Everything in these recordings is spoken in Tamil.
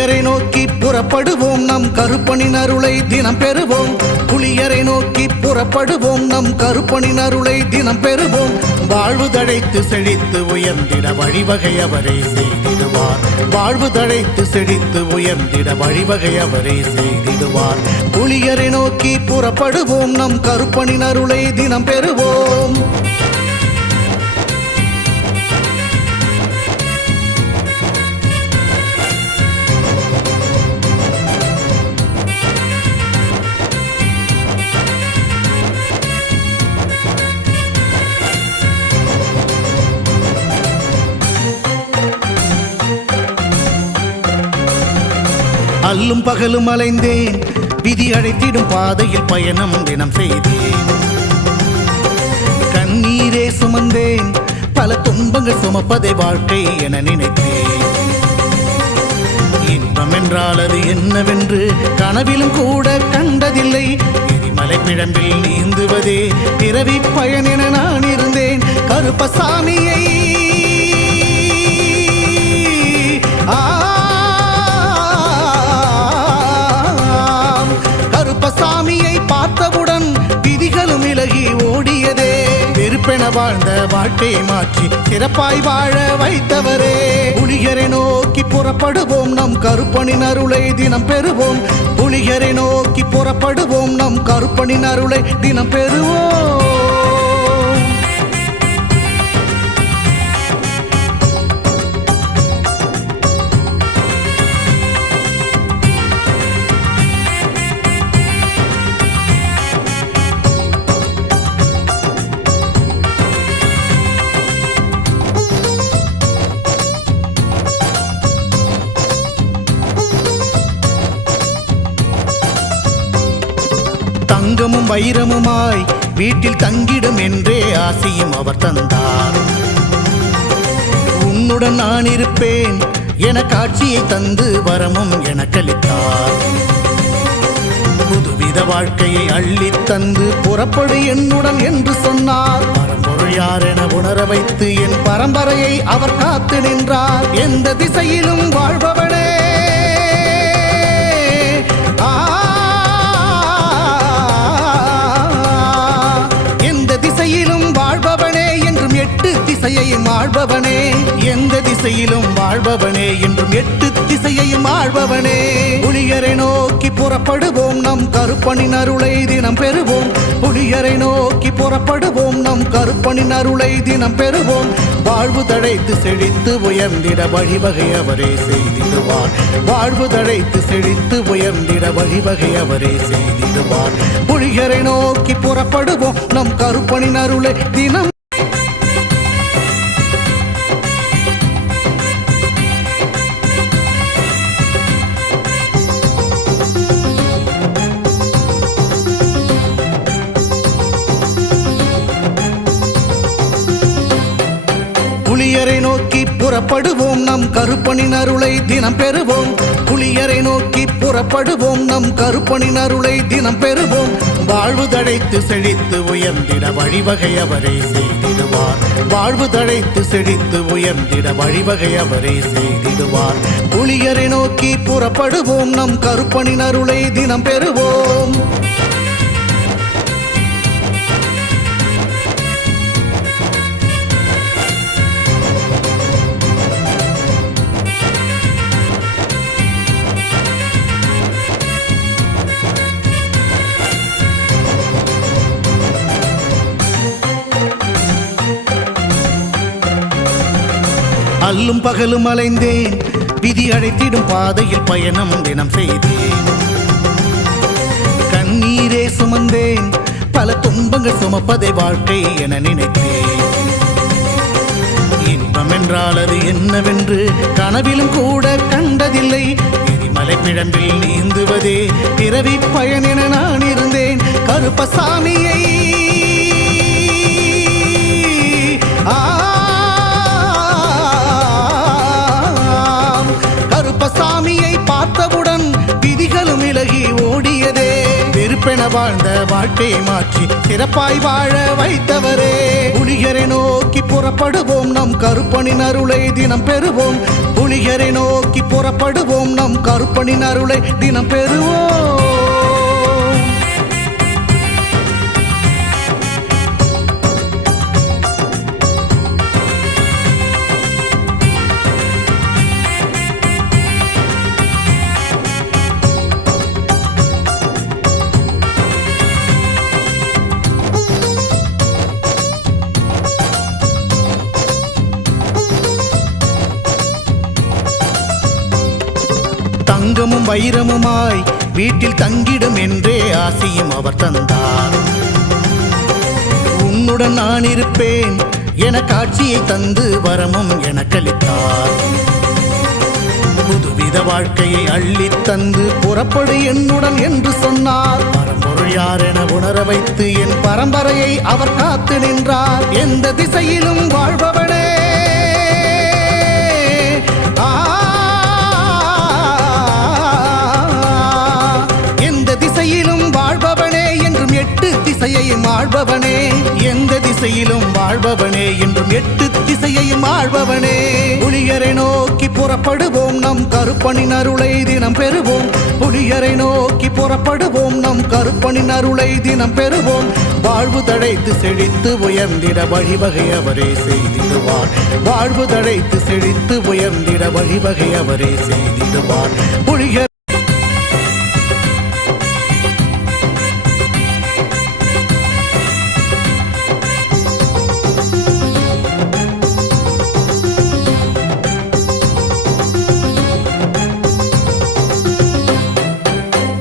புளியரை நோக்கி புறப்படுவோம், நம் கருப்பனின் அருளை தினம் பெறுவோம். புளியரை நோக்கி புறப்படுவோம், நம் கருப்பனின் அருளை தினம் பெறுவோம். வாழ்வு தழைத்து செழித்து உயர்ந்திட வழிவகை அவரே செய்திடுவார். வாழ்வு தழைத்து செழித்து உயர்ந்திட வழிவகை அவரே செய்திடுவார். புளியரை நோக்கி புறப்படுவோம், நம் கருப்பனின் அருளை தினம் பெறுவோம். அல்லும் பகலும் அலைந்தேன், விதி அழைத்திடும் பாதையில் பயணம் தினம் செய்தேன். கண்ணீரே சுமந்தேன், பல துன்பங்கள் சுமப்பதை வாழ்க்கை என நினைத்தேன். இன்பம் என்றால் அது என்னவென்று கனவிலும் கூட கண்டதில்லை. எரிமலை பிழம்பில் நீந்துவதே பிறவி பயன் என நான் இருந்தேன். கருப்பசாமியை கருப்பசாமியை பார்த்தவுடன் விதிகளும் விலகி ஓடியதே. வெறுப்பென வாழ்ந்த வாழ்க்கையை மாற்றி சிறப்பாய் வாழ வைத்தவரே. புலிகரை நோக்கி புறப்படுவோம், நம் கருப்பனின் அருளை தினம் பெறுவோம். புலிகரை நோக்கி புறப்படுவோம், நம் கருப்பனின் அருளை தினம் பெறுவோம். தங்கமும் வைரமுமாய் வீட்டில் தங்கிடும் என்றே ஆசையும் அவர் தந்தார். உன்னுடன் நான் இருப்பேன் என காட்சியை தந்து வரமும் எனக்களித்தார். புதுவித வாழ்க்கையை அள்ளி தந்து புறப்படு என்னுடன் என்று சொன்னார். பரம்பொருள் யார் என உணர வைத்து என் பரம்பரையை அவர் காத்து நின்றார். எந்த திசையிலும் வாழ்பவனே, வாழ்பவனே என்றும் எட்டு திசையையும் ஆள்பவனே. எந்த திசையிலும் வாழ்பவனே என்றும் எட்டு திசையையும் ஆள்பவனே. புலியரை நோக்கி புறப்படுவோம், நம் கருப்பனின் அருளை தினம் பெறுவோம். புலியரை நோக்கி புறப்படுவோம், நம் கருப்பனின் அருளை தினம் பெறுவோம். வாழ்வு தழைத்து செழித்து உயர்ந்திட வழிவகை அவரே செய்திடுவார். வாழ்வு தழைத்து செழித்து உயர்ந்திட வழிவகை அவரே செய்திடுவார். புலியரை நோக்கி புறப்படுவோம், நம் கருப்பனின் அருளை தினம். புலியரை நோக்கி புறப்படுவோம், நம் கருப்பனின் அருளை தினம் பெறுவோம். புலியரை நோக்கி புறப்படுவோம், நம் கருப்பனின் அருளை தினம் பெறுவோம். வாழ்வு தழைத்து செழித்து உயர்ந்திட வழிவகை அவரே செய்திடுவார். வாழ்வு தழைத்து செழித்து உயர்ந்திட வழிவகை அவரே செய்திடுவார். புலியரை நோக்கி புறப்படுவோம், நம் கருப்பனின் அருளை தினம் பெறுவோம். அல்லும் பகலும் அலைந்தேன், விதி அழைத்திடும் பாதையில் பயணம் தினம் செய்தேன். கண்ணீரே சுமந்தேன், பல துன்பங்கள் சுமப்பதை வாழ்க்கை என நினைத்தேன். இன்பம் என்றால் அது என்னவென்று கனவிலும் கூட கண்டதில்லை. எரிமலை பிழம்பில் நீந்துவதே பிறவி பயன் என நான் இருந்தேன். கருப்பசாமியை கருப்பசாமியை பார்த்தவுடன் விதிகளும் விலகி ஓடியதே. வெறுப்பென என வாழ்ந்த வாழ்க்கையை மாற்றி சிறப்பாய் வாழ வைத்தவரே. புலிகரை நோக்கி புறப்படுவோம், நம் கருப்பனின் அருளை தினம் பெறுவோம். புலிகரை நோக்கி புறப்படுவோம், நம் கருப்பனின் அருளை தினம் பெறுவோம். தங்கமும் வைரமுமாய் வீட்டில் தங்கிடும் என்றே ஆசையும் அவர் தந்தார். உன்னுடன் நான் இருப்பேன் என காட்சியை தந்து வரமும் எனக்களித்தார். புதுவித வாழ்க்கையை அள்ளித் தந்து புறப்படு என்னுடன் என்று சொன்னார். பரம்பொருள் யார் என உணர வைத்து என் பரம்பரையை அவர் காத்து நின்றார். எந்த திசையிலும் வாழ்பவனே, வாழ்பவனே என்றும் எட்டு திசையையும் ஆள்பவனே. எந்த திசையிலும் வாழ்பவனே என்றும் எட்டு திசையையும் ஆள்பவனே. புலிகரை நோக்கி புறப்படுவோம், நம் கருப்பனின் அருளை தினம் பெறுவோம். புலிகரை நோக்கி புறப்படுவோம், நம் கருப்பனின் அருளை தினம் பெறுவோம். வாழ்வு தழைத்து செழித்து உயர்ந்திட வழிவகை அவரே செய்திடுவார். வாழ்வு தழைத்து செழித்து உயர்ந்திட வழிவகை அவரே செய்திடுவார். புலிகர்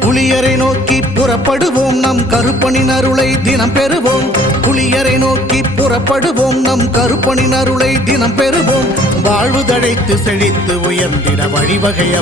புலியரை நோக்கி புறப்படுவோம், நம் கருப்பனின் அருளை தினம் பெறுவோம். புலியரை நோக்கி புறப்படுவோம், நம் கருப்பனின் அருளை தினம் பெறுவோம். வாழ்வு தழைத்து செழித்து உயர்ந்திட வழிவகை